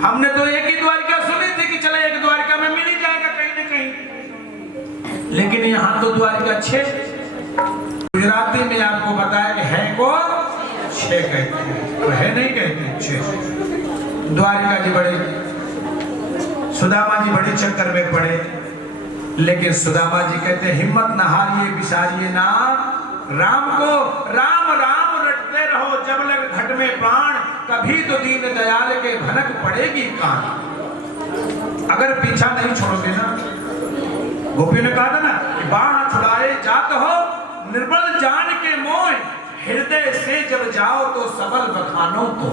हमने तो एक ही द्वारिका सुनी थी कि चले एक द्वारिका में मिल ही जाएगा कहीं ना कहीं, लेकिन यहाँ तो द्वारिका 6। गुजराती में आपको बताया कि है को 6 कहते हैं, तो है नहीं कहते 6। द्वारिका जी बड़े, सुदामा जी बड़े चक्कर में पड़े, लेकिन सुदामा जी कहते हिम्मत न हारिए बिसारिए ना राम को, राम राम रटते रहो जब लग घट में प्राण, कभी तो दीन दयाल के भनक पड़ेगी कान। अगर पीछा नहीं छोड़ोगे ना, गोपी ने कहा था ना कि बाण छुड़ाए जात हो निर्बल जान के मोह, हृदय से जब जाओ तो सबल बखानो तो।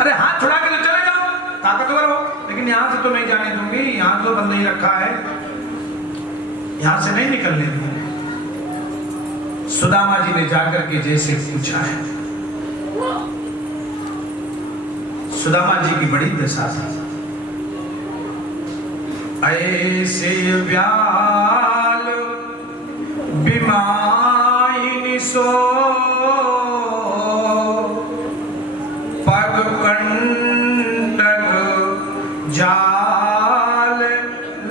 अरे हाथ छुड़ा के तो चले जाओ, ताकतवर हो, लेकिन यहां से तो नहीं जाने दूंगी, यहां तो बंद ही रखा है, यहां से नहीं निकलने दूंगी। सुदामा जी ने जाकर के जैसे पूछा है, सुदामा जी की बड़ी दशा थी। ऐसे व्याल बिमाइन सो पग कंटक जाल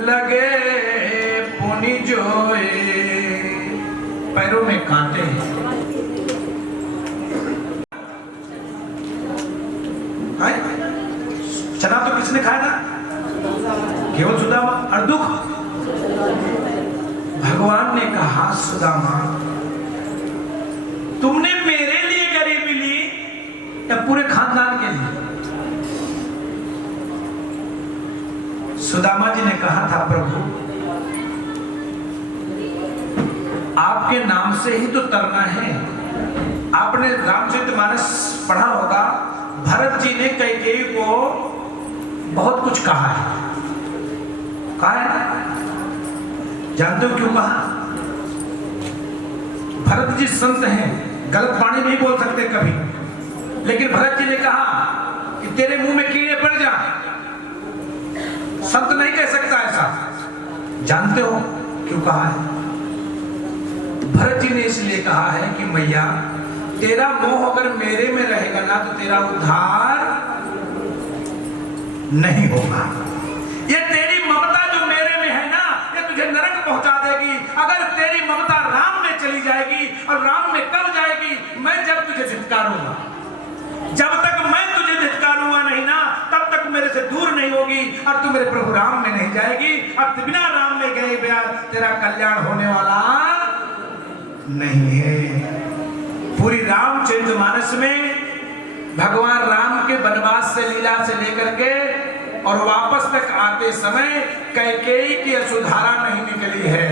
लगे पुनि जोए। पैरों में कांटे हैं, चना तो किसने खाया था? केवल सुदामा। और दुख, भगवान ने कहा सुदामा तुमने मेरे लिए गरीबी ली या पूरे खानदान के लिए? सुदामा जी ने कहा था प्रभु आपके नाम से ही तो तरना है। आपने रामचरितमानस पढ़ा होगा, भरत जी ने कैकेयी को बहुत कुछ कहा है। कहा है, जानते हो क्यों कहा? भरत जी संत हैं, गलत वाणी नहीं बोल सकते कभी, लेकिन भरत जी ने कहा कि तेरे मुंह में कीड़े पड़ जाए, संत नहीं कह सकता ऐसा। जानते हो क्यों कहा है? भरत जी ने इसलिए कहा है कि मैया तेरा मोह अगर मेरे में रहेगा ना तो तेरा उद्धार नहीं होगा। ये तेरी ममता जो मेरे में है ना, ये तुझे नरक पहुंचा देगी। अगर तेरी ममता राम में चली जाएगी, और राम में कब जाएगी? मैं जब तुझे धिक्कारूंगा, जब तक मैं तुझे धिक्कारूंगा नहीं ना, तब तक मेरे से दूर नहीं होगी, और तू मेरे प्रभु राम में नहीं जाएगी। अब बिना राम में गए बिना तेरा कल्याण होने वाला नहीं है। पूरी रामचरितमानस में भगवान राम के वनवास से, लीला से लेकर के और वापस तक आते समय कैकेयी की असुधारा नहीं निकली है,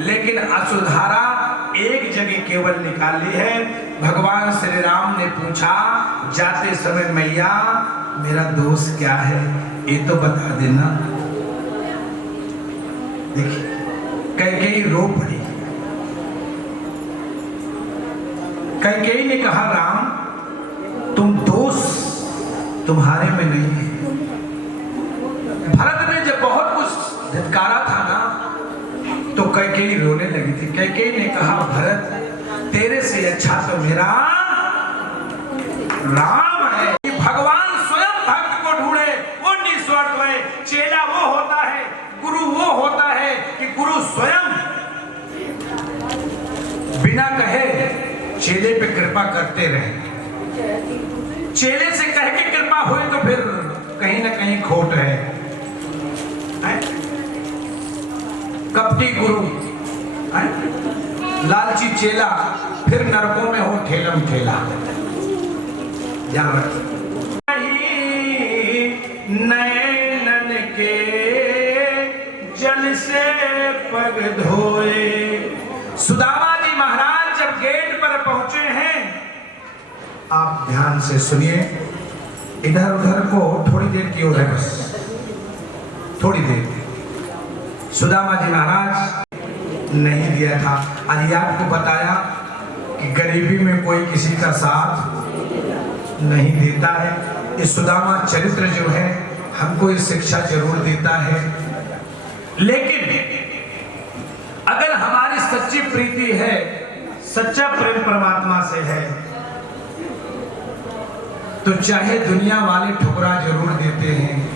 लेकिन असुधारा एक जगह केवल निकाली है। भगवान श्री राम ने पूछा जाते समय मैया मेरा दोष क्या है, ये तो बता देना। देखिए कैकेयी रो पड़ी। कैकेयी ने कहा राम तुम दोष तुम्हारे में नहीं है। भरत ने जब बहुत कुछ धिक्कारा था ना, तो कैकेयी रोने लगी थी। कैकेयी ने कहा भरत तेरे से अच्छा तो मेरा राम है। भगवान स्वयं भक्त को ढूंढे, वो निस्वार्थ है। चेला वो होता है, गुरु वो होता है कि गुरु स्वयं बिना कहे चेले पे कृपा करते रहे। चेले से कह के कृपा हुई तो फिर कहीं ना कहीं खोट है। कपटी गुरु, लालची चेला, फिर नरकों में हो ठेलम ठेला। ध्यान नैनन के जल से पग धोए। सुदामा जी महाराज जब गेट पर पहुंचे हैं, आप ध्यान से सुनिए, इधर उधर को थोड़ी देर की ओर है, बस थोड़ी देर। सुदामा जी महाराज नहीं दिया था। आज आपको बताया कि गरीबी में कोई किसी का साथ नहीं देता है। ये सुदामा चरित्र जो है हमको ये शिक्षा जरूर देता है। लेकिन अगर हमारी सच्ची प्रीति है, सच्चा प्रेम परमात्मा से है, तो चाहे दुनिया वाले ठुकरा जरूर देते हैं,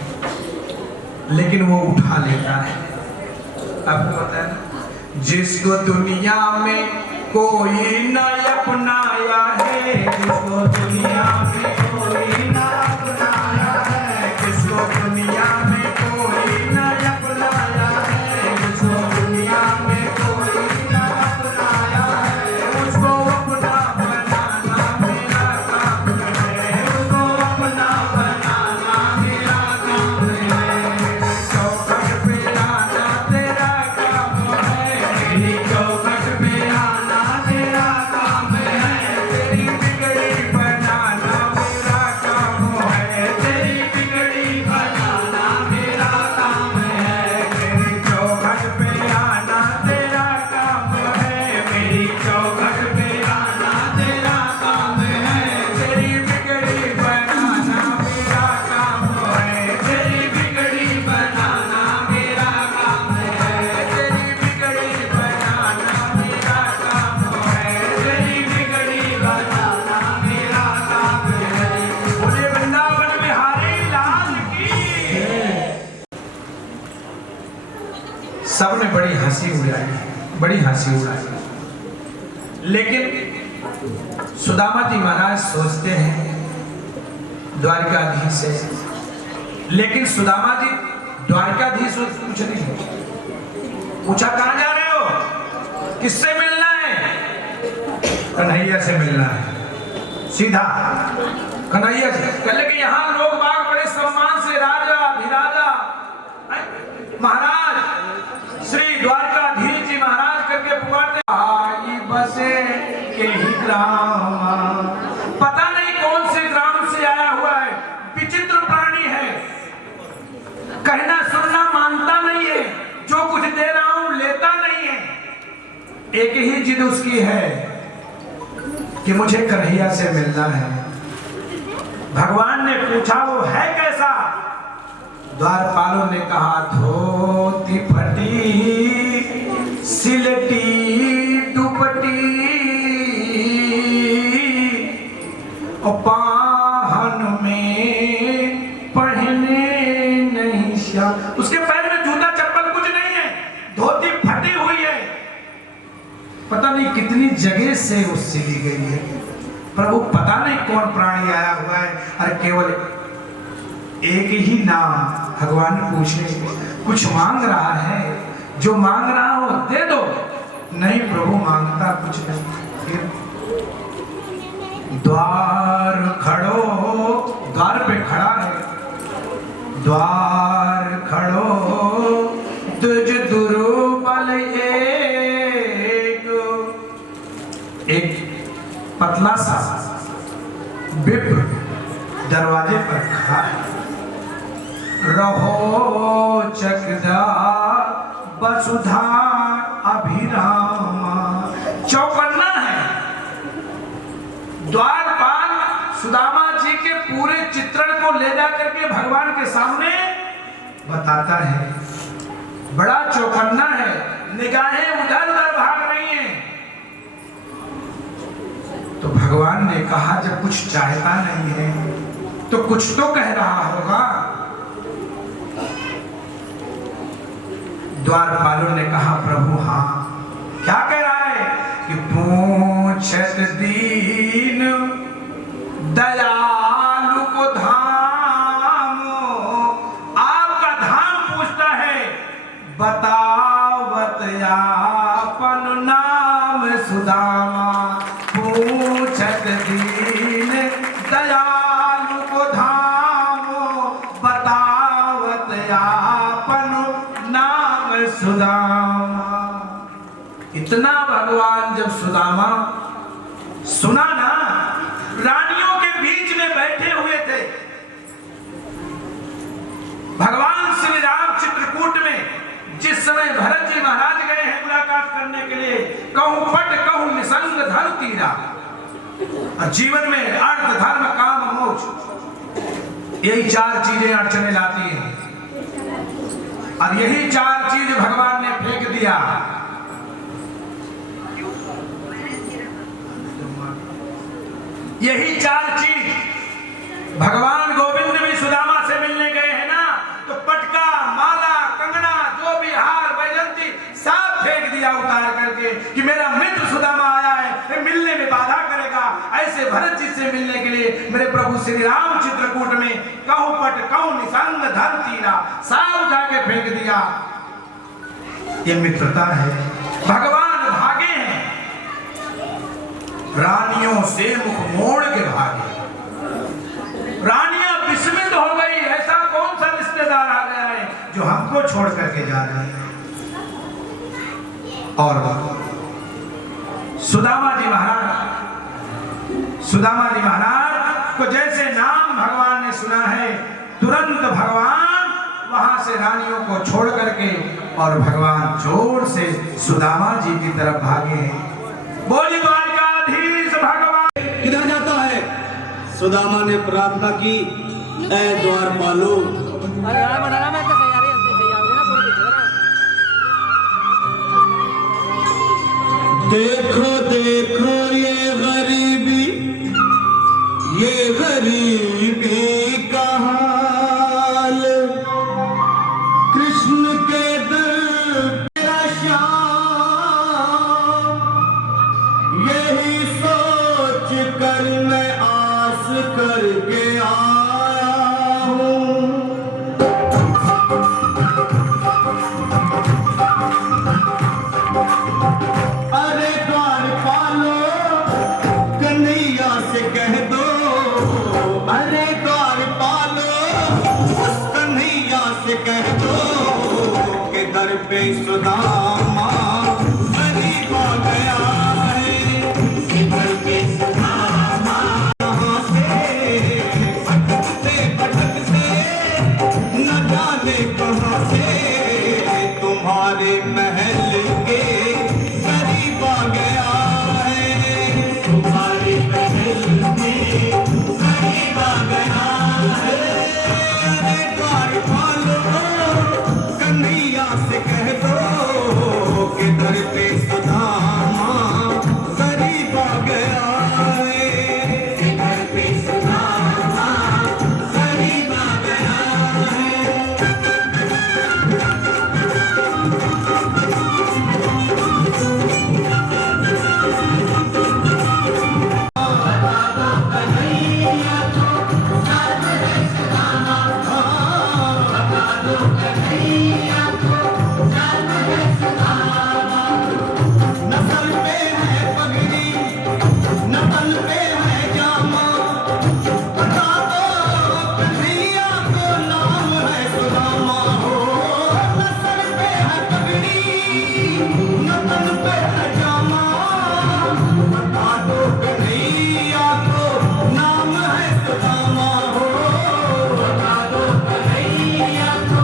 लेकिन वो उठा लेता है। आपको पता है ना, जिसको दुनिया में कोई न अपनाया है, जिसको दुनिया में कोई न अपनाया है, जिसको दुनिया में कोई न अपनाया है, जिसको दुनिया में कोई न अपनाया है, उसको अपना बनाना मेरा काम है, उसको अपना बनाना मेरा काम है। चौखट पे आना तेरा काम है, मेरी चौखट पे आना तेरा काम है, तेरी बिगड़ी बनाना मेरा काम है, तेरी बिगड़ी बनाना मेरा काम है, मेरी चौखट पे आना तेरा काम है, मेरी चौखट पे आना तेरा काम है, तेरी बिगड़ी बनाना मेरा काम है, तेरी बिगड़ी बनाना मेरा काम है, तेरी बिगड़ी बनाना मेरा काम है, तेरी बिगड़ी बनाना मेरा काम है। बोले वृंदावन बिहारी लाल की। सबने बड़ी हंसी उड़ाई, बड़ी हंसी उड़ाई, लेकिन सुदामा जी महाराज सोचते हैं द्वारकाधीश से, लेकिन सुदामा जी द्वारकाधीश से कुछ नहीं पूछा। कहां जा रहे हो, किससे मिलना है? कन्हैया से मिलना है। सीधा कन्हैया से। कहले कि यहाँ लोग बाग बड़े सम्मान से राजा अधिराजा महाराज श्री द्वारकाधीश जी महाराज करके पुकारते, आई बसे के ही ग्राम। पता नहीं कौन से ग्राम से आया हुआ है, विचित्र प्राणी है, कहना सुनना मानता नहीं है, जो कुछ दे रहा हूं लेता नहीं है। एक ही जिद उसकी है कि मुझे कन्हैया से मिलना है। भगवान ने पूछा वो है कैसा? द्वारपालों ने कहा धोती फटी सिलटी दुपटी और पाहन में पहने नहीं श्याम। उसके पैर में जूता चप्पल कुछ नहीं है, धोती फटी हुई है, पता नहीं कितनी जगह से उससे ली गई है। प्रभु पता नहीं कौन प्राणी आया हुआ है, और केवल एक ही नाम भगवान पूछे, कुछ मांग रहा है, जो मांग रहा हो दे दो। नहीं प्रभु मांगता कुछ नहीं। द्वार खड़ो, द्वार पे खड़ा है, द्वार खड़ो तुझ दुर्बल एक पतला सा विप्र दरवाजे पर खड़ा है। रहो चकदा वसुधा अभिरामा। चौकन्ना है। द्वारपाल सुदामा जी के पूरे चित्रण को ले जा करके भगवान के सामने बताता है। बड़ा चौकन्ना है, निगाहें उधर उधर भाग रही हैं। तो भगवान ने कहा जब कुछ चाहता नहीं है तो कुछ तो कह रहा होगा। द्वारपालों ने कहा प्रभु हाँ। क्या कह रहा है कि पूछत दीन दयालु को धाम। आपका धाम पूछता है, बतावत आपन नाम सुदामा। पूछत दीन दयालु को धाम, बतावत आपन नाम सुदामा। इतना भगवान जब सुदामा सुना ना, रानियों के बीच में बैठे हुए थे भगवान श्री राम चित्रकूट में। जिस समय भरत जी महाराज गए हैं मुलाकात करने के लिए, कहूं पट कहूं निसंग धर तीरा। और जीवन में अर्थ धर्म काम मोक्ष, यही चार चीजें अड़चने लाती हैं, और यही चार चीज भगवान ने फेंक दिया। यही चार चीज भगवान गोविंद भी सुदामा से मिलने गए हैं ना, तो पटका श्री राम चित्रकूट में कहूं पट कहूं निसंग धर तीरा साव जाके फेंक दिया। ये मित्रता है। भगवान भागे हैं, रानियों से मुख मोड़ के भागे। रानियां विस्मित हो गई, ऐसा कौन सा रिश्तेदार आ गया है जो हमको छोड़ करके जा रहा है। और सुदामा जी महाराज को जैसे नाम भगवान ने सुना है, तुरंत भगवान वहां से रानियों को छोड़ करके और भगवान जोर से सुदामा जी की तरफ भागे हैं। बोली द्वारकाधीश भगवान। किधर जाता है? सुदामा ने प्रार्थना की, ऐ द्वारपालो, देखो देखो ये गरीबी का हाल, कृष्ण के दर तेरा श्याम, यही सोच कर मैं आस करके आया हूँ। अरे द्वारपालो, कन्हैया से कह दो, अरे द्वारपालो, उस कन्हैया से कह दो कि दर पे सुदामा गरीब आ गया है। दर पे सुदामा कहाँ से भटकते न जाने कहाँ से तुम्हारे महल के करीब आ गया है। तुम्हारे महल के करीब आ गया है। अरे द्वारपालो, कन्हैया से कह दो कि दर पे सुदामा गरीब आ गया है। दर पे सुदामा गरीब आ गया है। नसल पे है पगड़ी, नसल पे है जामा, बता दो कन्हैया को नाम है सुदामा हो। नसल पे है पगड़ी, नसल पे है जामा, बता दो कन्हैया को नाम है सुदामा हो। बता दो कन्हैया को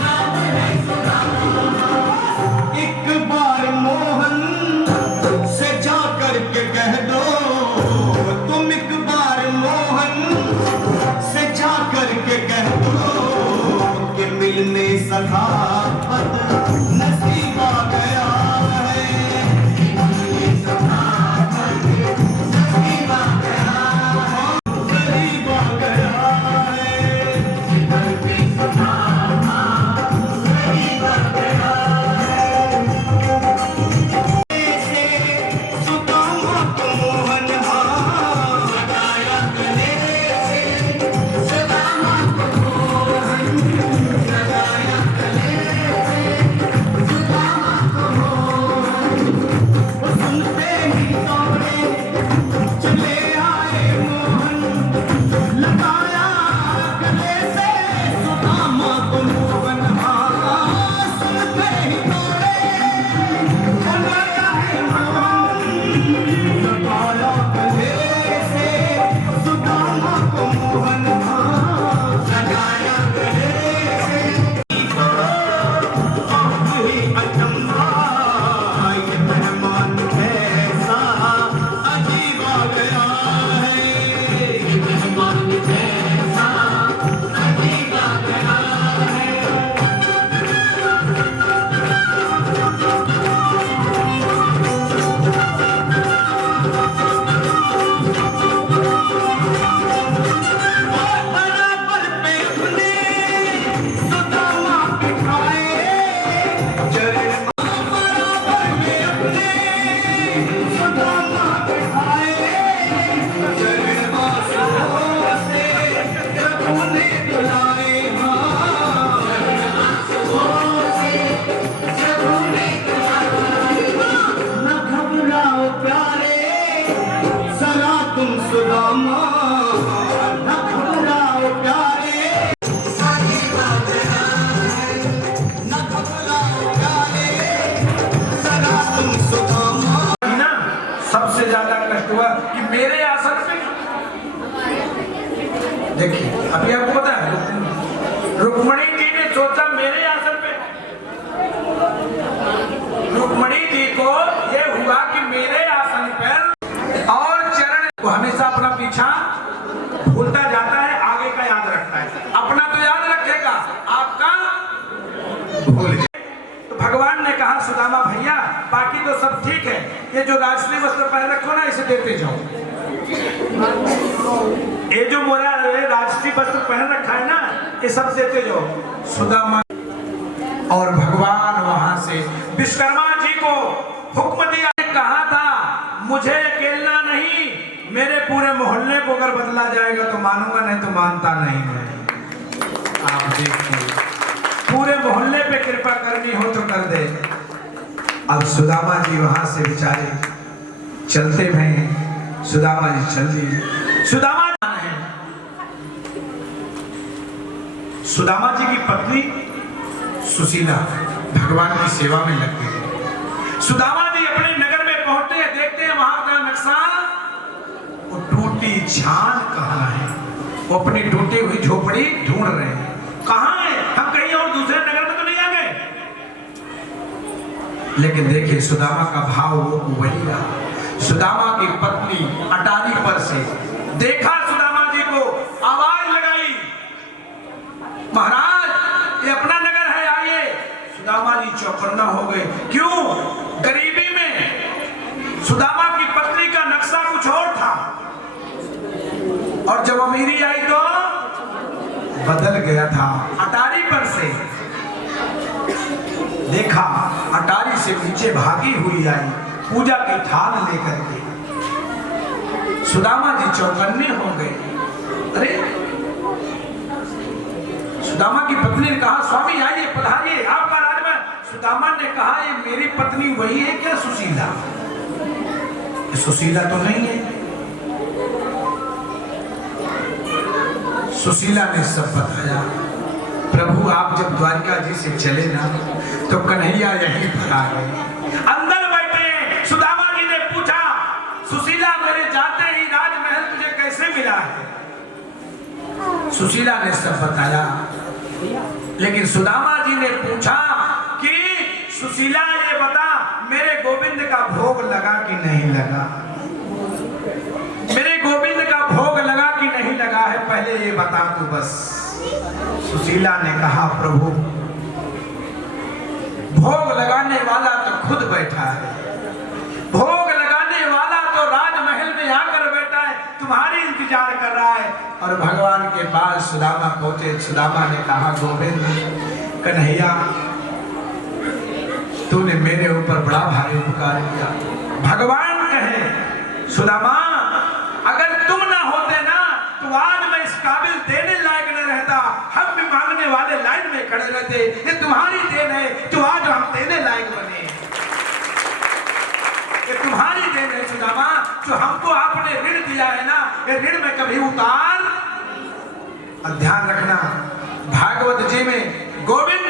नाम है सुदामा। एक बार मोहन से जा करके कह दो, तुम एक बार मोहन से जा करके कह दो कि मिलने सखावत नसीब आ गया है। मिलने सखावत नसीब आ गया है, करीब आ गया है। दर पे सुदामा करीब आ गया है। सुदामा को मोहन लगाया गले से, सुदामा को मोहन लगाया गले से, सुदामा को मोहन बुलाए न घबराओ प्यारे जरा तुम सुदामा न घबराओ प्यारे न घबराओ प्यारे जरा तुम सुदामा। ना सबसे ज्यादा कष्ट हुआ कि मेरे आसन पे, देखिए अभी आपको पता है रुक्मणी जी ने सोचा मेरे आसन पे, रुक्मणी जी को ये हुआ कि मेरे आसन पर, और चरण को हमेशा अपना पीछा भूलता जाता है, आगे का याद रखता है, अपना तो याद रखेगा आपका भूल गया। तो भगवान ने कहा सुदामा भैया बाकी तो सब ठीक है, ये जो राजश्री वस्त्र पहन रखो ना इसे देते जाओ, ये जो मोरा राजश्री वस्त्र पहन रखा है ना ये सब देते जाओ। सुदामा और भगवान वहां से विश्वकर्मा जी को हुक्म दिया, कहा था मुझे अकेला नहीं, मेरे पूरे मोहल्ले को अगर बदला जाएगा तो मानूंगा, नहीं तो मानता नहीं है। आप देखिए पूरे मोहल्ले पे कृपा करनी हो तो कर दे। अब सुदामा जी वहां से बेचारे चलते हैं, सुदामा जी चल दिए। सुदामा है सुदामा जी की पत्नी सुशीला भगवान की सेवा में लग गई। सुदामा जी अपने नगर में पहुंचते हैं, देखते हैं वहां का नक्शा, वो टूटी छान कहाँ है, वो अपनी टूटी हुई झोपड़ी ढूंढ रहे हैं, कहाँ है, हम कहीं और दूसरे नगर में तो नहीं आ गए। लेकिन देखिए सुदामा का भाव वो वही रहा। सुदामा की पत्नी अटारी पर से देखा सुदामा जी को, आवाज लगाई महाराज ये अपना नगर है आइए। सुदामा जी चौकन्ना हो गए, क्यों? गरीबी में सुदामा की पत्नी का नक्शा कुछ और था, और जब अमीरी आई तो बदल गया था। अटारी पर से देखा, अटारी से नीचे भागी हुई आई पूजा की थाल लेकर के। सुदामा जी चौकन्ने हो गए, अरे सुदामा की पत्नी ने कहा स्वामी आइए पधारिए आपका राजमहल। सुदामा ने कहा ये मेरी पत्नी वही है क्या सुशीला? सुशीला तो नहीं है। सुशीला ने सब बताया, प्रभु आप जब द्वारिका जी से चले ना तो कन्हैया यहीं पर आ गए, अंदर बैठे। सुदामा जी ने पूछा सुशीला मेरे जाते ही राजमहल तुझे कैसे मिला है? सुशीला ने सब बताया, लेकिन सुदामा जी ने पूछा कि सुशीला ये बता मेरे गोविंद का भोग लगा कि नहीं लगा, मेरे गोविंद का भोग लगा कि नहीं लगा है, पहले ये बता तू बस। सुशीला ने कहा प्रभु भोग लगाने वाला तो खुद बैठा है, भोग लगाने वाला तो राजमहल में आकर बैठा है, तुम्हारी इंतजार कर रहा है। और भगवान के पास सुदामा पहुंचे। सुदामा ने कहा गोविंद कन्हैया तूने मेरे ऊपर बड़ा भारी उपकार किया। भगवान कहे सुदामा अगर तुम ना होते ना तो आज मैं इस काबिल देने लायक न रहता, हम भी मांगने वाले लाइन में खड़े रहते। ये तुम्हारी देन है जो आज हम देने लायक बने, ये तुम्हारी देन है सुदामा, जो हमको आपने ऋण दिया है ना ये ऋण में कभी उतार। और ध्यान रखना भागवत जी में गोविंद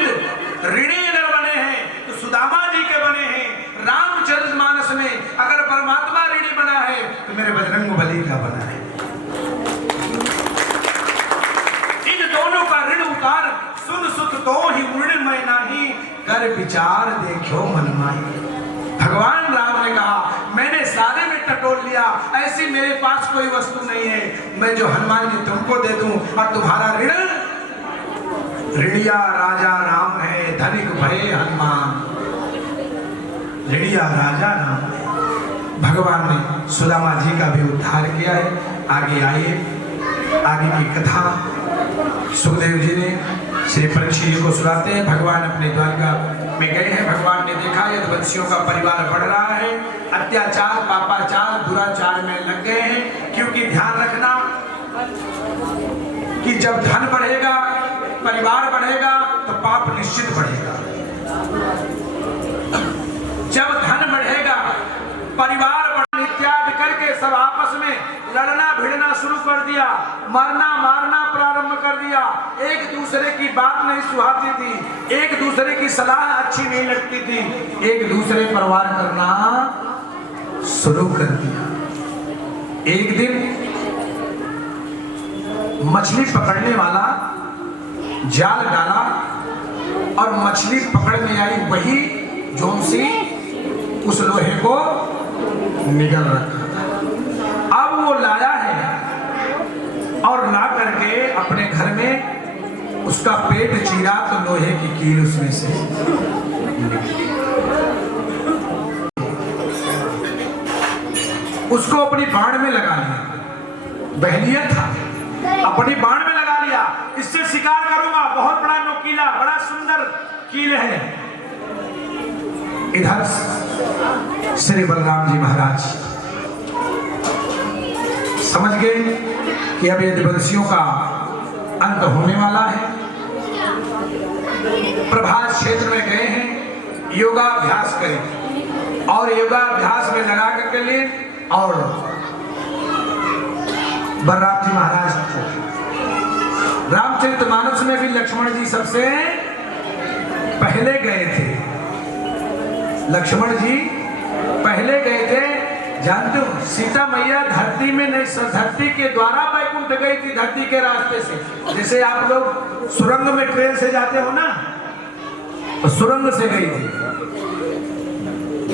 ऋणी अगर बने हैं तो सुदामा जी के बने हैं। रामचरितमानस में अगर परमात्मा ऋणी बना है तो मेरे बजरंगबली का बना है। इन दोनों का ऋण उतार सुन सुत तो ही ऋण में नाही, कर विचार देखो मन माही। भगवान राम ने कहा मैंने सारे में टटोल लिया, ऐसी मेरे पास कोई वस्तु नहीं है मैं जो हनुमान जी तुमको दे दूं, और तुम्हारा ऋण ऋणिया राजा राम है धनिक भये हनुमान। ऋणिया राजा राम है। भगवान ने सुदामा जी का भी उद्धार किया है। आगे आइए, आगे की कथा सुखदेव जी ने श्री परीक्षित जी को सुनाते हैं। भगवान अपने द्वारिका में गए हैं। भगवान ने देखा यदुवंशियों का परिवार बढ़ रहा है, अत्याचार पापाचार दुराचार में लग गए हैं। क्योंकि ध्यान रखना कि जब धन बढ़ेगा परिवार बढ़ेगा तो पाप निश्चित बढ़ेगा। जब धन बढ़ेगा, परिवार बढ़ने इत्यादि करके सब आपस में लड़ना भिड़ना शुरू कर दिया, मरना मारना प्रारंभ कर दिया। एक दूसरे की बात नहीं सुहाती थी, एक दूसरे की सलाह अच्छी नहीं लगती थी, एक दूसरे पर वार करना शुरू कर दिया। एक दिन मछली पकड़ने वाला जाल डाला और मछली पकड़ में आई वही जोंसी उस लोहे को निगल रखा था। अब वो लाया है और ला करके अपने घर में उसका पेट चीरा तो लोहे की कील उसमें से निकली। उसको अपनी बाण में लगा लिया, बहलिया था, अपनी बाण में लगा लिया। इससे शिकार करूंगा, बहुत बड़ा नोकीला बड़ा सुंदर कील है। इधर श्री बलराम जी महाराज समझ गए कि अब यदुवंशियों का अंत होने वाला है। प्रभास क्षेत्र में गए हैं, योगाभ्यास करें और योगाभ्यास में लगा करके लिए और बलराम जी महाराज को रामचरितमानस में भी लक्ष्मण जी सबसे पहले गए थे। लक्ष्मण जी पहले गए थे। जानते हो सीता मैया धरती में नहीं, धरती के द्वारा वैकुंठ गई थी, धरती के रास्ते से। जैसे आप लोग सुरंग में ट्रेन से जाते हो ना, तो सुरंग से गई थी,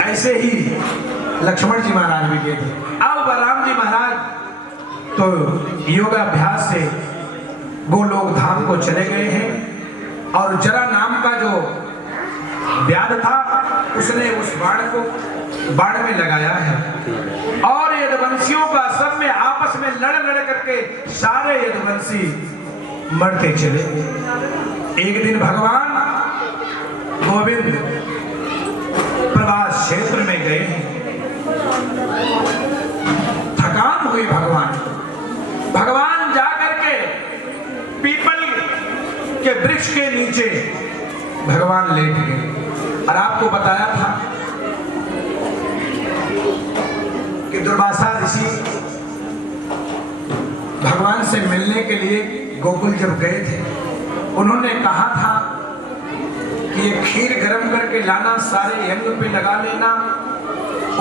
ऐसे ही लक्ष्मण जी महाराज भी गए थे। अब बलराम जी महाराज तो योगाभ्यास से गोलोक धाम को चले गए हैं और जरा नाम का जो व्याध था उसने उस बाण में लगाया है और यदुवंशियों का सब में आपस में लड़ करके सारे यदुवंशी मरते चले। एक दिन भगवान गोविंद प्रभास क्षेत्र में गए, थकान हुई भगवान जाकर के पीपल के वृक्ष के नीचे भगवान लेट गए। और आपको बताया था कि दुर्वासा ऋषि भगवान से मिलने के लिए गोकुल जब गए थे, उन्होंने कहा था कि ये खीर गर्म करके लाना, सारे यज्ञ पे लगा लेना।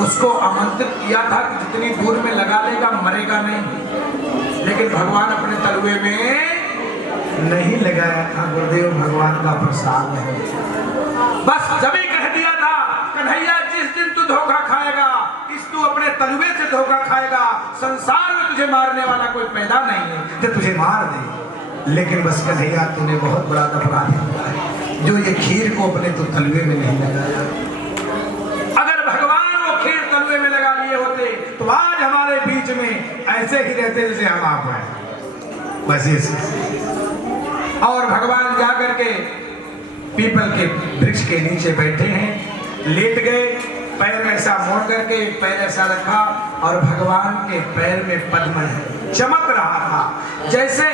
उसको आमंत्रित किया था कि जितनी दूर में लगा लेगा मरेगा नहीं, लेकिन भगवान अपने तलवे में नहीं लगाया था। गुरुदेव भगवान का प्रसाद है। बस जब ही कह दिया था कन्हैया जिस दिन तू धोखा खाएगा, इस तू अपने तलवे से धोखा खाएगा। संसार में तुझे मारने वाला कोई पैदा नहीं है जो तुझे मार दे, लेकिन बस कन्हैया तूने बहुत बड़ा अपराध किया है जो ये खीर को अपने तो तलवे में नहीं लगाया। अगर भगवान वो खीर तलवे में लगा लिए होते तो आज हमारे बीच में ऐसे ही रहते जैसे हम आप हैं। बस ये और भगवान जाकर के पीपल के वृक्ष के नीचे बैठे हैं, लेट गए, पैर ऐसा मोड़ करके पैर ऐसा रखा और भगवान के पैर में पद्म है, चमक रहा था। जैसे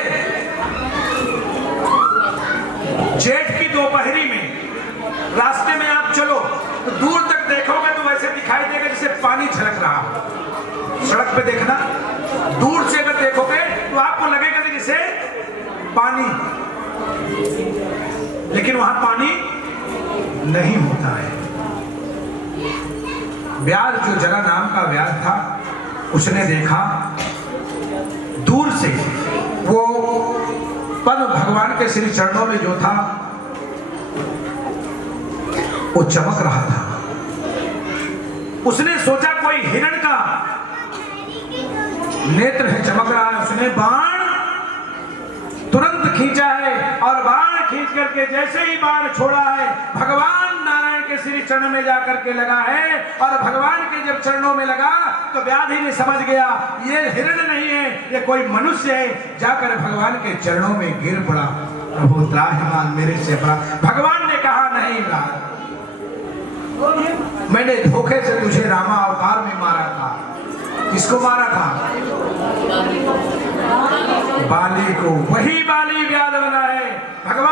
जेठ की दोपहरी में रास्ते में आप चलो तो दूर तक देखोगे तो वैसे दिखाई देगा जैसे पानी झलक रहा हो। सड़क पे देखना, दूर से अगर देखोगे तो आपको लगेगा जैसे पानी, लेकिन वहां पानी नहीं होता है। व्याध जो जरा नाम का व्याध था, उसने देखा दूर से वो पद्म भगवान के श्री चरणों में जो था वो चमक रहा था। उसने सोचा कोई हिरण का नेत्र है, चमक रहा है। उसने बाण तुरंत खींचा है और बाण खींच करके जैसे ही बाण छोड़ा है भगवान नारायण के श्री चरण में जाकर के लगा है। और भगवान के जब चरणों में लगा तो व्याधि ने समझ गया ये हिरण नहीं है, ये कोई मनुष्य है। जाकर भगवान के चरणों में गिर पड़ा, प्रभु त्राहिमाम मेरे से बड़ा। भगवान ने कहा नहीं राम, मैंने धोखे से तुझे रामा अवतार में मारा था। किसको मारा था? बाली को। वही बाली व्याध बना है। भगवान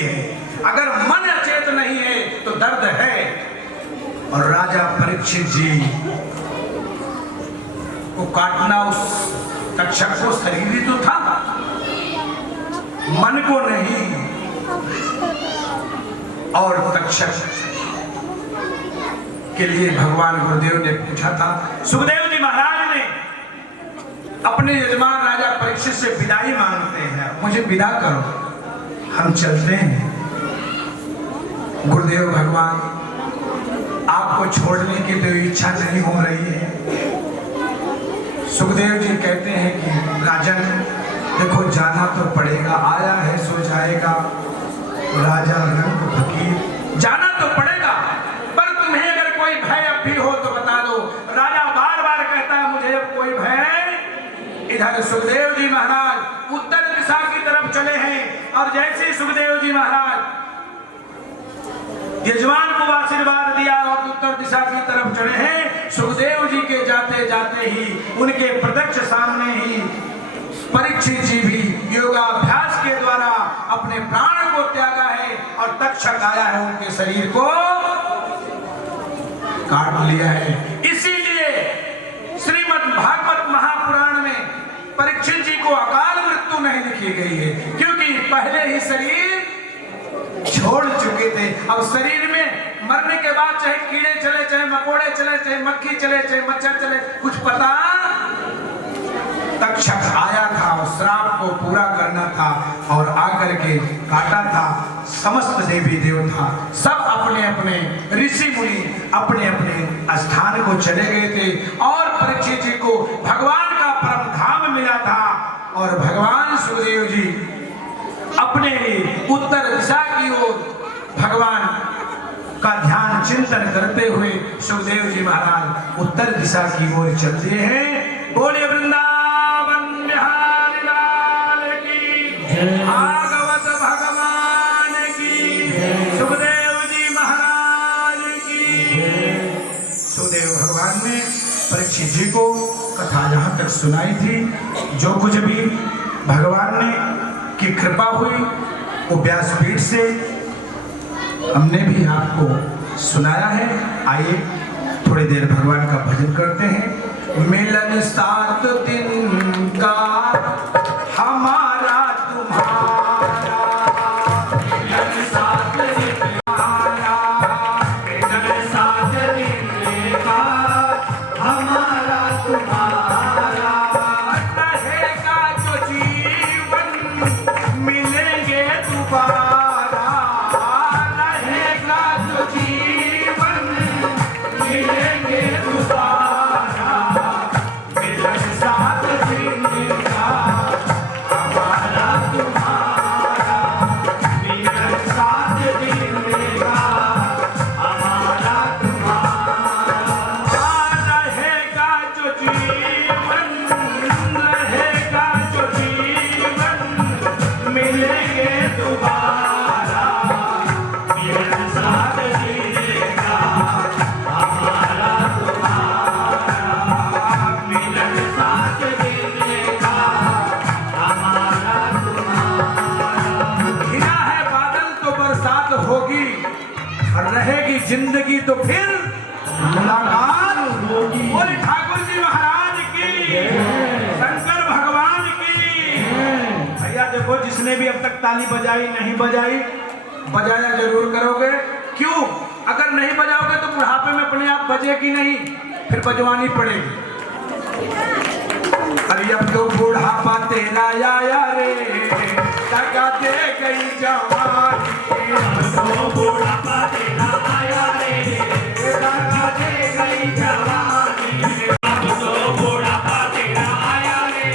है। अगर मन अचेत नहीं है तो दर्द है। और राजा परीक्षित जी को काटना उस तक्षक को शरीर ही तो था, मन को नहीं। और तक्षक के लिए भगवान गुरुदेव ने पूछा था, सुखदेव जी महाराज ने अपने यजमान राजा परीक्षित से विदाई मांगते हैं, मुझे विदा करो, हम चलते हैं। गुरुदेव भगवान आपको छोड़ने की तो इच्छा नहीं हो रही है। सुखदेव जी कहते हैं कि राजन देखो जाना तो पड़ेगा, आया है सो जाएगा। राजा रंग फकीर जाना तो पड़ेगा, पर तुम्हें अगर कोई भय अब भी हो तो बता दो। राजा बार बार कहता है मुझे अब कोई भय। इधर सुखदेव जी महाराज उत्तर दिशा की तरफ चले हैं और जैसे ही सुखदेव जी महाराज यजमान को आशीर्वाद दिया और उत्तर दिशा की तरफ चढ़े हैं, सुखदेव जी के जाते जाते ही उनके प्रत्यक्ष सामने ही परीक्षित जी भी योगाभ्यास के द्वारा अपने प्राण को त्यागा है और तक्षक आया है उनके शरीर को काट लिया है। इसीलिए श्रीमद् भागवत महापुराण में परीक्षित जी को अकाल मृत्यु नहीं लिखी गई है, क्योंकि पहले ही शरीर छोड़ चुके थे। अब शरीर में मरने के बाद चाहे कीड़े चले, चाहे मकोड़े चले, चाहे मक्खी चले, चाहे मच्छर चले, कुछ पता। तक्षक आया था और श्राप को पूरा करना था और आकर के काटा था। समस्त देवी देवता सब अपने अपने ऋषि मुनि अपने अपने स्थान को चले गए थे और परीक्षित जी को भगवान का परम धाम मिला था। और भगवान सुखदेव जी अपने उत्तर दिशा की ओर भगवान का ध्यान चिंतन करते हुए सुखदेव जी महाराज उत्तर दिशा की ओर चलते हैं। बोले वृंदावन बिहारी लाल की, भागवत भगवान की, सुखदेव जी महाराज की। सुखदेव भगवान ने परीक्षित जी को कथा जहां तक सुनाई थी, जो कुछ भी भगवान ने की कृपा हुई वो व्यासपीठ से हमने भी आपको सुनाया है। आइए थोड़ी देर भगवान का भजन करते हैं। मिलन 7 दिन का हमारा तुम्हारा, मिलन 7 दिन हमारा, मिलन 7 दिन का हमारा तुम्हारा, रहेगा जो जीवन मिलेंगे दोबारा, रहेगा जो जीवन मिलेंगे दोबारा। मिलन 7 दिन का हमारा तुम्हारा, मिलन 7 दिन का हमारा तुम्हारा, रहेगा जो जीवन, रहेगा जो जीवन मिलेंगे दोबारा। मिलन 7 दिन का हमारा तुम्हारा, मिलन 7 दिन का हमारा तुम्हारा। घिरा है बादल तो बरसात होगी, और रहेगी जिंदगी तो फिर मुलाकात होगी। बोले ठाकुर जी महाराज की, शंकर भगवान की। भैया देखो, जिसने भी अब तक ताली बजाई नहीं बजाई, बजाया जरूर करोगे। क्यों? अगर नहीं बजाओगे तो बुढ़ापे में अपने आप बजेगी नहीं, फिर बजवानी पड़ेगी। अरे अब तो बुढ़ापा तेरा आया रे, टका दे गई जवानी। अब तो बुढ़ापा तेरा आया रे, टका दे गई जवानी। अब तो बुढ़ापा तेरा आया रे,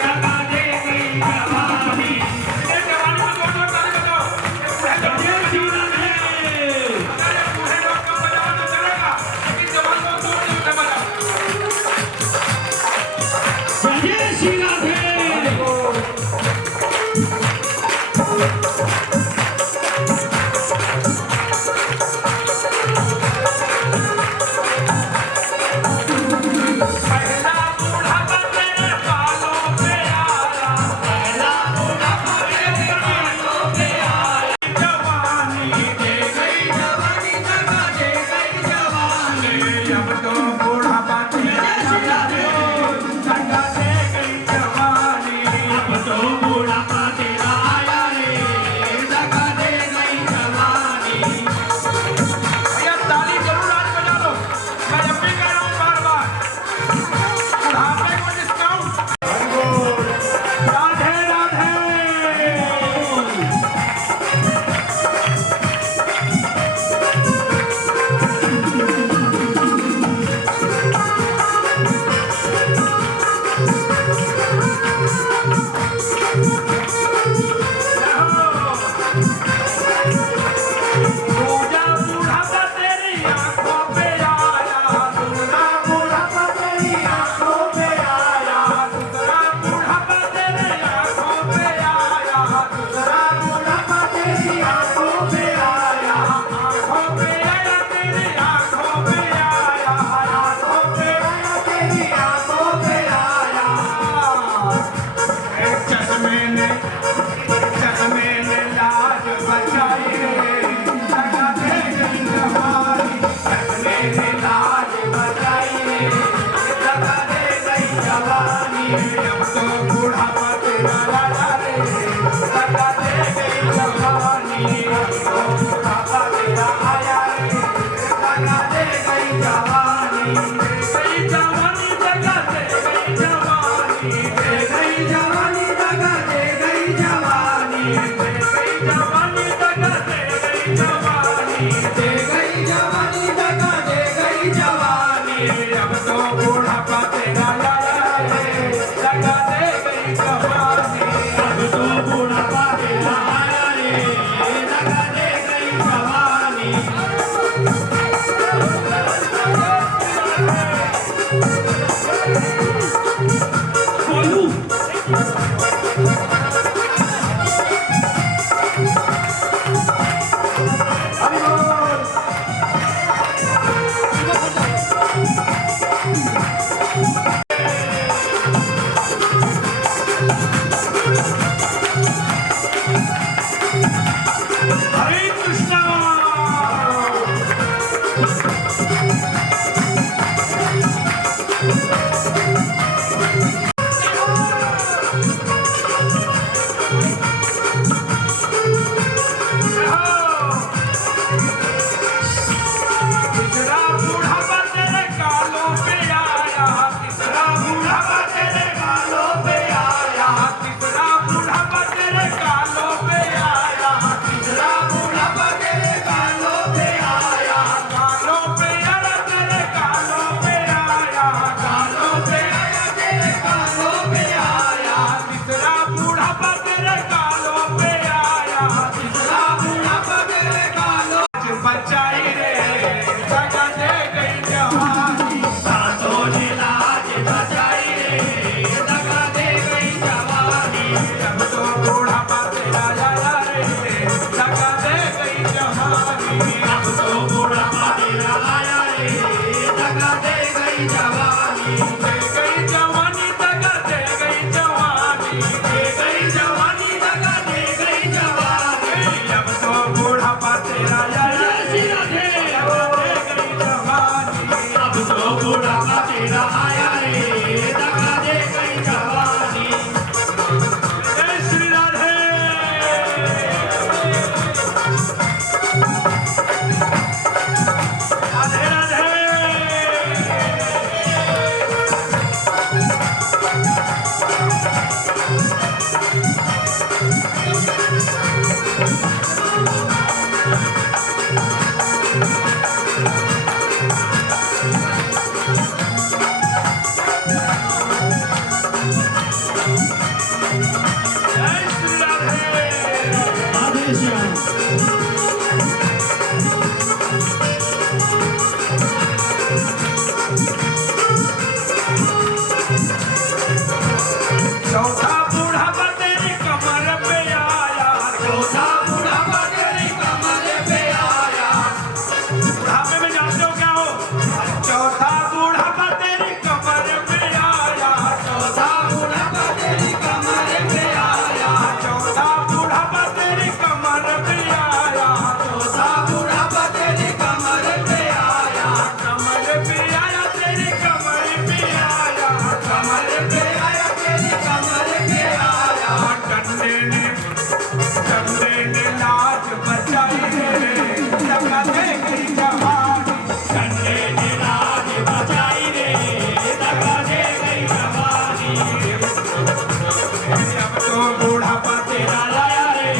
टका दे गई जवानी। ये जवानी में दोनों ताली बजाओ, ये जीवन है। अगर ये बूढ़े लोग का बजाओ तो चलेगा, लेकिन जवान लोग तो नहीं बजाओ। जय श्री राधे। जवानी दगा दे गई जवानी, दे गई जवानी दगा दे गई जवानी, अब तो बुढ़ापा तेरा आया रे, दगा दे गई जवानी, अब तो बुढ़ापा तेरा आया रे, दगा दे गई जवानी। बोलू हरे कृष्णा। तीसरा बुढ़ापा तेरे गालों पे आया, तीसरा बुढ़ापा तेरे गालों पे आया, तीसरा बुढ़ापा तेरे गालों पे आया, तीसरा बुढ़ापा तेरे गालों पे आया, गालों पे आया तेरे गालों पे आया, गालों पे आया तेरे गालों पे आया, तीसरा बुढ़ापा तेरे गालों पे आया, तीसरा बुढ़ापा तेरे गालों पे बचाई रे, दगा दे गई जवानी, सातों लाज बचाई रे, दगा दे गई जवानी, अब तो बुढ़ापा तेरा आया रे, दगा दे गई जवानी, अब तो बुढ़ापा तेरा आया रे, दगा दे गई जवानी, दे गई जवानी दगा दे गई जवानी, दे गई जवानी दगा दे गई जवानी, अब तो बुढ़ापा तेरा आया रे, अब तो बुढ़ापा तेरा आया रे, दगा दे गई जवानी। जय श्री राधे। राधे राधे। जय श्री राधे। चौथा बुढ़ापा तेरी कमर पे आया, चौथा बुढ़ापा तेरी कमर पे आया, बुढ़ापे में जानते हो क्या हो, चौथा बुढ़ापा तेरी कमर पे आया, चौथा बुढ़ापा तेरी कमर पे आया, चौथा बुढ़ापा तेरी कमर पे आया, चौथा बुढ़ापा तेरी कमर पे आया, कमर पे आया तेरी कमर पे आया, कमर पे आया तेरी कमर पे आया, डंडे ने लाज बचाई रे, दगा दे गई जवानी, डंडे ने लाज बचाई रे, दगा दे गई जवानी, अब तो बुढ़ापा तेरा आया रे,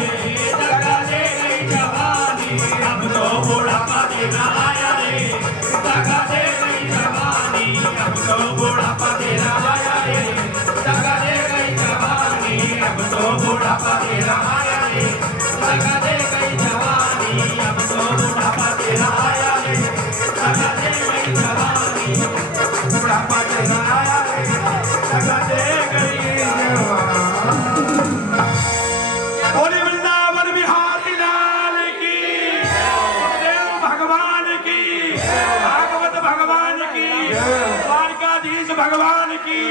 दगा दे गई जवानी, अब तो बुढ़ापा तेरा आया रे, दगा दे गई जवानी, अब तो बुढ़ापा तेरा आया रे, दगा दे गई जवानी, अब तो बुढ़ापा तेरा आया रे, दगा दे गई जवानी, अब तो बुढ़ापा तेरा आया रे, दगा दे गई जवानी, बुढ़ापा तेरा आया रे, दगा दे गई जवानी। बोले वृंदावन बिहारी लाल की, देव भगवान की, भागवत भगवान की, द्वारकाधीश भगवान की,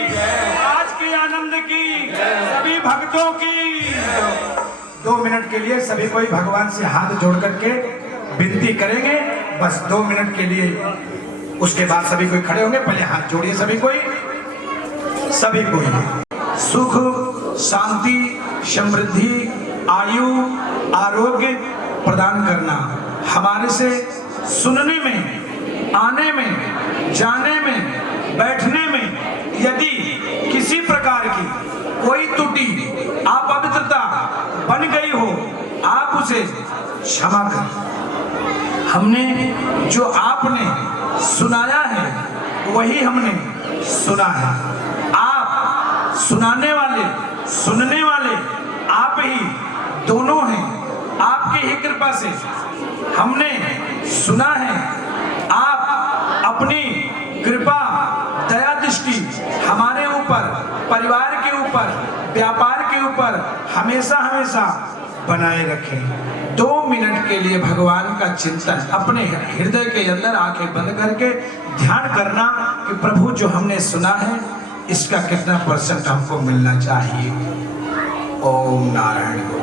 आज के आनंद की, सभी भक्तों की। 2 मिनट के लिए सभी कोई भगवान से हाथ जोड़ करके विनती करेंगे, बस 2 मिनट के लिए, उसके बाद सभी कोई खड़े होंगे, पहले हाथ जोड़िए सभी कोई सुख शांति समृद्धि आयु आरोग्य प्रदान करना, हमारे से सुनने में, आने में, जाने में, बैठने में यदि किसी प्रकार की कोई त्रुटि अपवित्रता बन गई हो, आप उसे क्षमा कर। हमने जो आपने सुनाया है वही हमने सुना है। आप सुनाने वाले सुनने वाले आप ही दोनों हैं। आपकी ही कृपा से हमने सुना है। आप अपनी कृपा दया दृष्टि हमारे ऊपर, परिवार के ऊपर, व्यापार के ऊपर हमेशा हमेशा बनाए रखें। 2 मिनट के लिए भगवान का चिंतन अपने हृदय के अंदर आंखें बंद करके ध्यान करना कि प्रभु जो हमने सुना है इसका कितना % हमको मिलना चाहिए। ओम नारायण गो।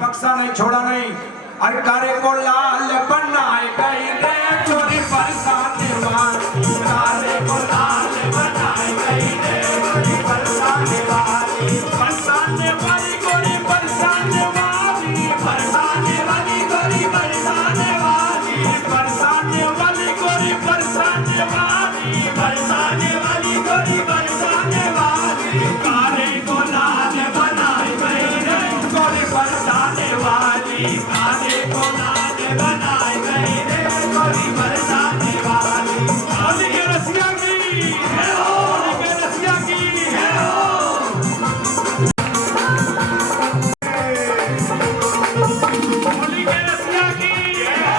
बक्सा नहीं, छोड़ा नहीं। अरे कारे को लाल बनाए गई रे चोरी बरसाने वाली, कारे को लाल बनाए गई रे चोरी बरसाने वाली, बरसाने वाली गोरी बरसाने वाली, बरसाने वाली गोरी बरसाने वाली, बरसाने वाली गोरी बरसाने वाली, बरसाने वाली गोरी बरसाने वाली, कारे को लाल बनाए गई रे गोरी बरसाने वाली, कारे को लाल बनाए गई रे गोरी बरसाने वाली। होली के रसिया की है हो, होली के रसिया की है हो, होली के रसिया की है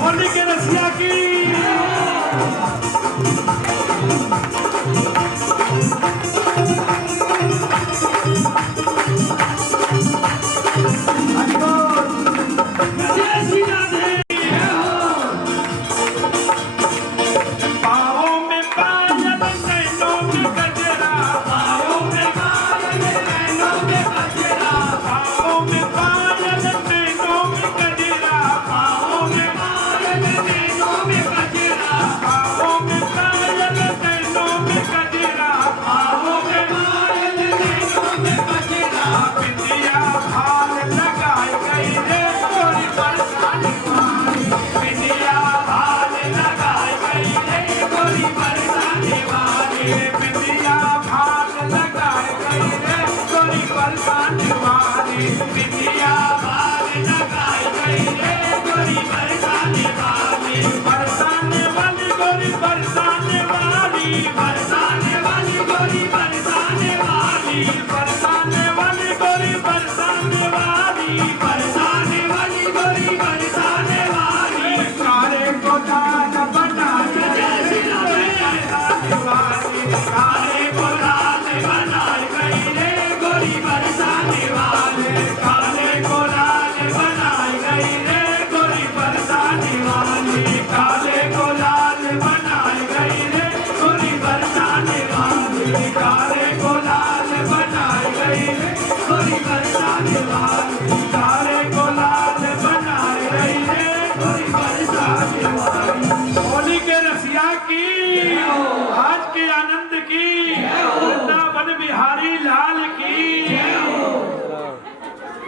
होली के रसिया की में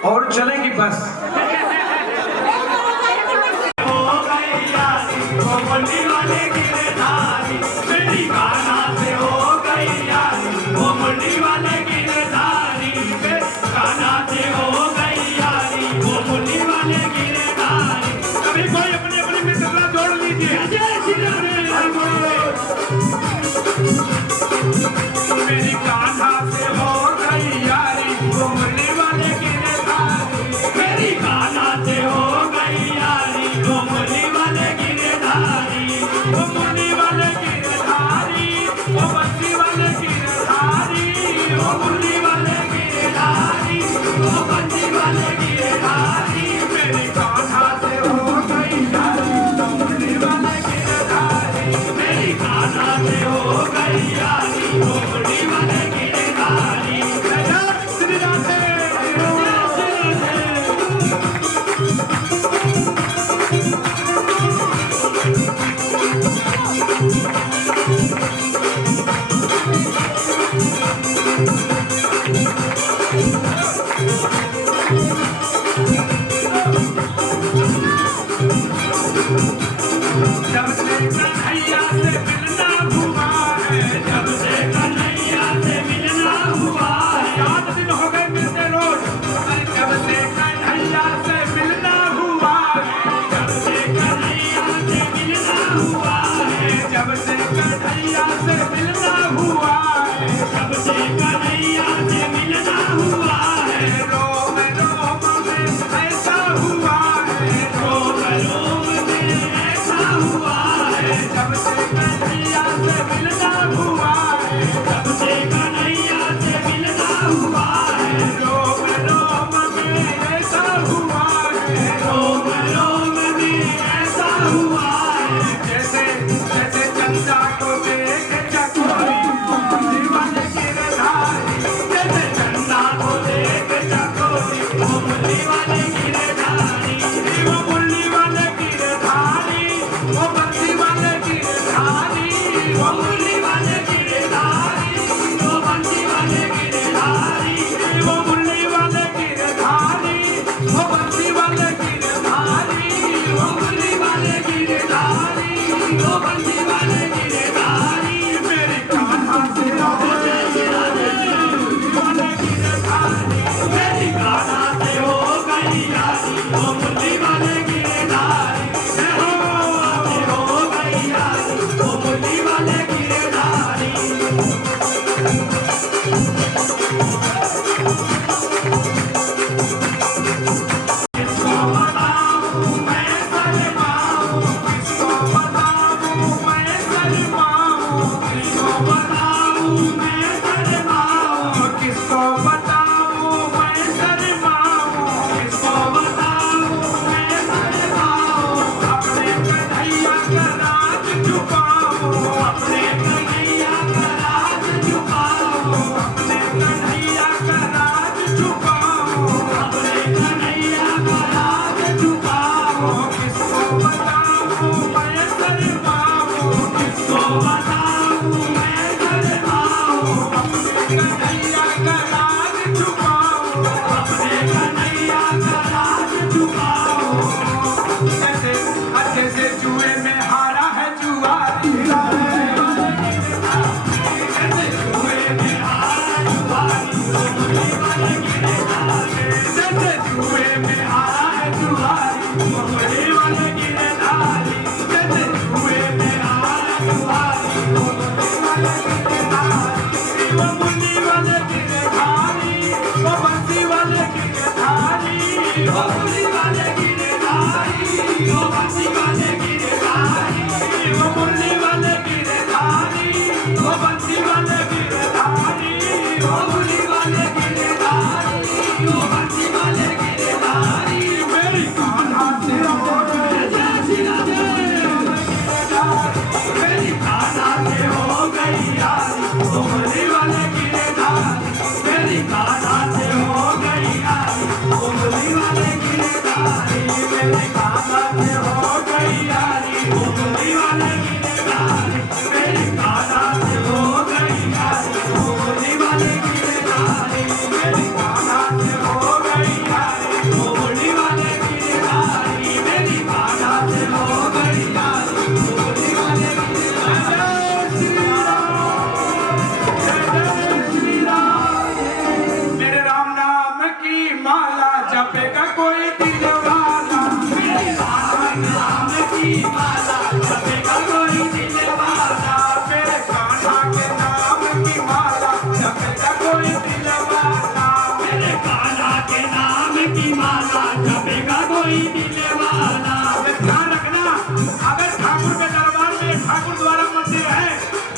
और चलेगी बस। मेरी कान्हा से हो गई यारी, वो मुरली वाले की धारी। मेरी कान्हा से हो गई यारी, वो मुरली वाले की धारी। वो मुरली वाले की धारी, वो बंसी वाले की धारी। वो मुरली वाले की धारी, वो बंसी वाले की धारी। मेरी कान्हा से हो गई यारी, वो मुरली वाले की धारी। मेरी कान्हा से हो गई यारी, वो मुरली वाले की धारी। श्री राधे जब से कन्हैया से मिलना हुआ है, जब से कन्हैया से मिलना हुआ है। याद दिन हो गए मिलते रोज। जब से कन्हैया से मिलना हुआ है, जब से कन्हैया से मिलना हुआ है। जब से कन्हैया से मिलना हुआ है, जब से कन्हैया से मिलना हुआ है। रोम रोम में ऐसा हुआ है, रोम रोम में ऐसा हुआ है। जब से कन्हैया से मिलना हुआ है, जब से कन्हैया से मिलना हुआ है। रोम रोम में ऐसा हुआ है, रोम रोम में ऐसा हुआ है। जैसे जैसे चंदा को देख चकोरी, मुरली वाले की धारी। जैसे चंदा को देख चकोरी, वो मुरली वाले की धारी। वो मुरली वाले की धारी, वो बंसी वाले की धारी। वो मुरली वाले की धारी, वो बंसी वाले की धारी। वो मुरली वाले की धारी, वो बंसी वाले की धारी। वो मुरली वाले की धारी, वो बंसी वाले की धारी। मेरी कान्हा से हो गई यारी, वाले की धारी। मेरी कान्हा से हो गई यारी, वो मुरली वाले की धारी। हो गई यारी, वो मुरली वाले की धारी। किसको बताऊं मैं सच पाऊं, किसको बताऊं मैं सच की माला जपेगा कोई दिल वाला, मेरे कान्हा के नाम की माला जपेगा कोई दिल वाला, मेरे कान्हा के नाम की माला जपेगा कोई दिल वाला। ध्यान रखना, अगर ठाकुर के दरबार में ठाकुर द्वारा मंदिर है,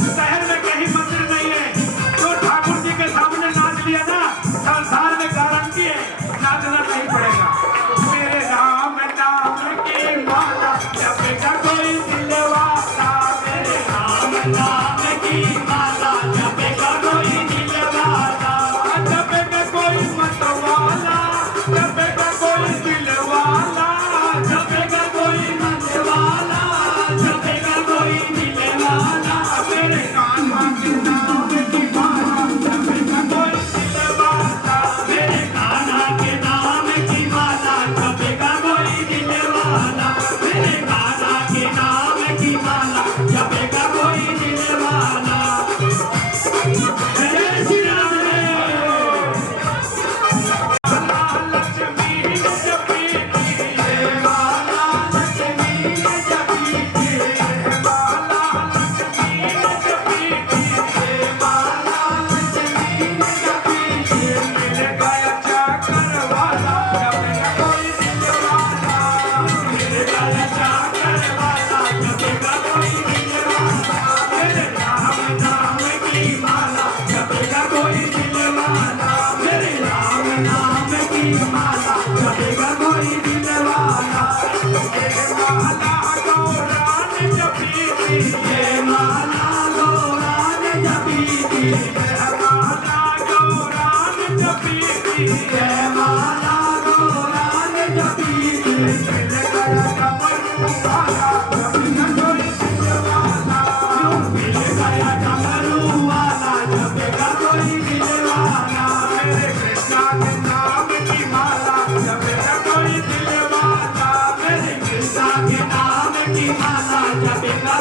शहर में कहीं मंदिर नहीं है, तो ठाकुर जी के सामने नाच लिया ना, संसार में गारंटी है नाचना नहीं पड़ेगा। मेरे राम नाम की माला जपेगा कोई दिल वाला, मेरे राम नाम की माला जपेगा कोई दिल वाला, जपेगा कोई मत वाला, जपेगा कोई दिल वाला, जपेगा कोई मन वाला, जपेगा कोई दिल वाला। मेरे कान्हा के नाम की माला जपेगा कोई दिल वाला, मेरे कान्हा के नाम की माला जपेगा कोई दिल वाला, मेरे कान्हा के नाम की माला जपेगा कोई दिल वाला। जय श्री राम। लक्ष्मी जपी जय माला लक्ष्मी जपी थी, माला लक्ष्मी जपी जय माला लक्ष्मी जपी थी, मिल गया चाकर वाला जपेगा कोई दिल वाला, मिल गया चाकर वाला जपेगा कोई दिल वाला, मेरे राम नाम की माला जपेगा कोई दिल वाला, मेरे राम नाम की माला जपेगा कोई दिल वाला। माला गौरान जपी थी, ये माला गौरान जपी थी, माला गौरान जपी थी, ये माला गौरान जपी थी, मिल गया डमरू वाला जपेगा कोई दिल वाला, मिल गया डमरू वाला जपेगा कोई दिल वाला, मेरे कृष्णा के नाम की माला जपेगा कोई दिल वाला, मेरे कृष्णा के नाम की माला जपेगा